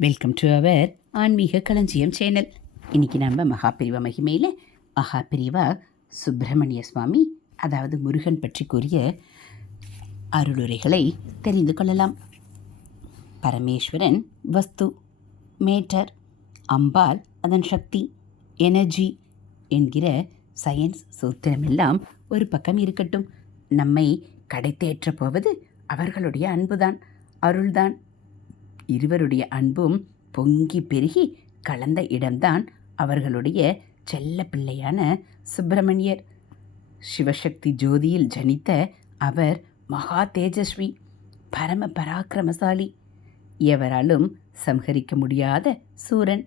Welcome to our ஆன்மீக களஞ்சியம் channel இன்றைக்கி நம்ம மகாபிரிவா மகிமையில் மகாபிரிவா சுப்பிரமணிய சுவாமி அதாவது முருகன் பற்றி கூறிய அருளுரைகளை தெரிந்து கொள்ளலாம். பரமேஸ்வரன் வஸ்து மேட்டர் அம்பாள் அதன் சக்தி எனர்ஜி என்கிற சயின்ஸ் சூத்திரமெல்லாம் ஒரு பக்கம் இருக்கட்டும். நம்மை கடைத்தேற்றப் போவது அவர்களுடைய அன்புதான் அருள்தான். இருவருடைய அன்பும் பொங்கி பெருகி கலந்த இடம்தான் அவர்களுடைய செல்ல பிள்ளையான சுப்பிரமணியர். சிவசக்தி ஜோதியில் ஜனித்த அவர் மகா தேஜஸ்வி பரம பராக்கிரமசாலி. எவராலும் சம்ஹரிக்க முடியாத சூரன்.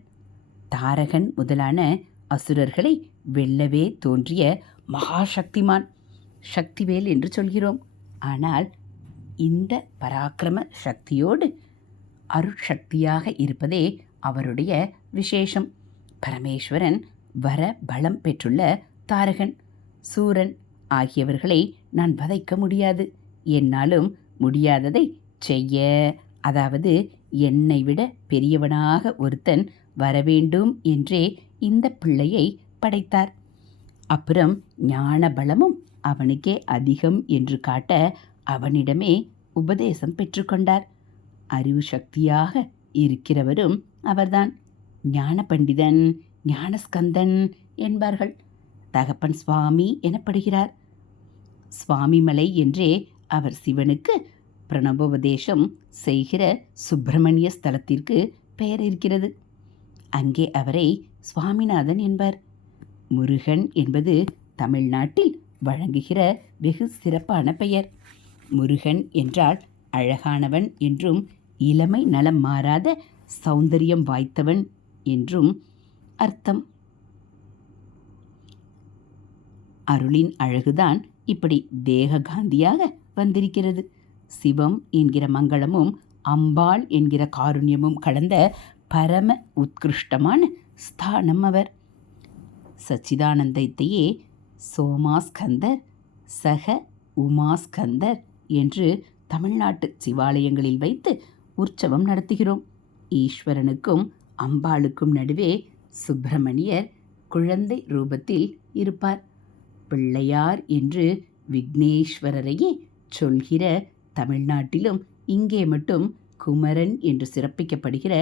தாரகன் முதலான அசுரர்களை வெல்லவே தோன்றிய மகாசக்திமான். சக்திவேல் என்று சொல்கிறோம். ஆனால் இந்த பராக்கிரம சக்தியோடு அருட்சக்தியாக இருப்பதே அவருடைய விசேஷம். பரமேஸ்வரன் வர பலம் பெற்றுள்ள தாரகன் சூரன் ஆகியவர்களை நான் வதைக்க முடியாது. என்னாலும் முடியாததை செய்ய அதாவது என்னை விட பெரியவனாக ஒருத்தன் வரவேண்டும் என்றே இந்த பிள்ளையை படைத்தார். அப்புறம் ஞான பலமும் அவனுக்கே அதிகம் என்று காட்ட அவனிடமே உபதேசம் பெற்றுக்கொண்டார். அறிவு சக்தியாக இருக்கிறவரும் அவர்தான். ஞான பண்டிதன் ஞானஸ்கந்தன் என்பார்கள். தகப்பன் சுவாமி எனப்படுகிறார். சுவாமிமலை என்றே அவர் சிவனுக்கு பிரணவோபதேசம் செய்கிற சுப்பிரமணிய ஸ்தலத்திற்கு பெயர் இருக்கிறது. அங்கே அவரை சுவாமிநாதன் என்பார். முருகன் என்பது தமிழ்நாட்டில் வழங்குகிற வெகு சிறப்பான பெயர். முருகன் என்றால் அழகானவன் என்றும் இளமை நலம் மாறாத சௌந்தரியம் வாய்த்தவன் என்றும் அர்த்தம். அருளின் அழகுதான் இப்படி தேககாந்தியாக வந்திருக்கிறது. சிவம் என்கிற மங்களமும் அம்பாள் என்கிற காருண்யமும் கலந்த பரம உத்கிருஷ்டமான ஸ்தானம் அவர். சச்சிதானந்தத்தையே சோமாஸ்கந்தர் சக உமாஸ்கந்தர் என்று தமிழ்நாட்டு சிவாலயங்களில் வைத்து உற்சவம் நடத்துகிறோம். ஈஸ்வரனுக்கும் அம்பாளுக்கும் நடுவே சுப்பிரமணியர் குழந்தை ரூபத்தில் இருப்பார். பிள்ளையார் என்று விக்னேஸ்வரரையே சொல்கிற தமிழ்நாட்டிலும் இங்கே மட்டும் குமரன் என்று சிறப்பிக்கப்படுகிற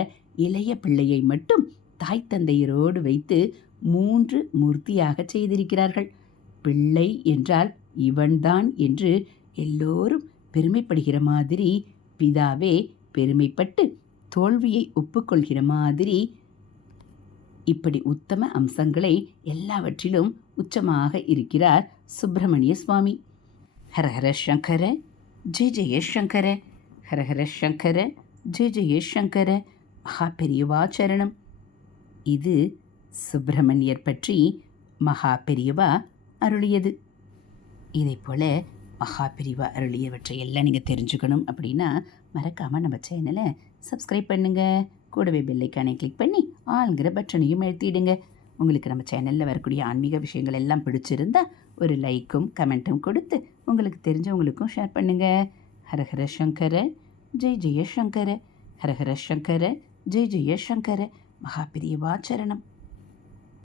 இளைய பிள்ளையை மட்டும் தாய் தந்தையரோடு வைத்து மூன்று மூர்த்தியாக செய்திருக்கிறார்கள். பிள்ளை என்றால் இவன்தான் என்று எல்லோரும் பெருமைப்படுகிற மாதிரி பிதாவே பெருமைப்பட்டு தோல்வியை ஒப்புக்கொள்கிற மாதிரி இப்படி உத்தம அம்சங்களை எல்லாவற்றிலும் உச்சமாக இருக்கிறார் சுப்பிரமணிய சுவாமி. ஹரஹர சங்கர ஜெய ஜெய சங்கர ஹரஹர சங்கர ஜெய ஜெய சங்கர மகா பெரியவா சரணம். இது சுப்பிரமணியர் பற்றி மகா பெரியவா அருளியது. இதைப்போல மகா பிரிவா அருளியவற்றை எல்லாம் நீங்கள் தெரிஞ்சுக்கணும் அப்படின்னா மறக்காமல் நம்ம சேனலை சப்ஸ்கிரைப் பண்ணுங்கள் கூடவே பெல்லைக்கானை கிளிக் பண்ணி ஆளுங்கிற பட்டனையும் எழுத்திடுங்க உங்களுக்கு நம்ம சேனலில் வரக்கூடிய ஆன்மீக விஷயங்கள் எல்லாம் பிடிச்சிருந்தா ஒரு லைக்கும் கமெண்ட்டும் கொடுத்து உங்களுக்கு தெரிஞ்சவங்களுக்கும் ஷேர் பண்ணுங்கள் ஹரஹர சங்கர ஜெய் ஜெய சங்கர. ஹரஹர சங்கர ஜெய் ஜெய சங்கர. மகாபிரியவா சரணம்.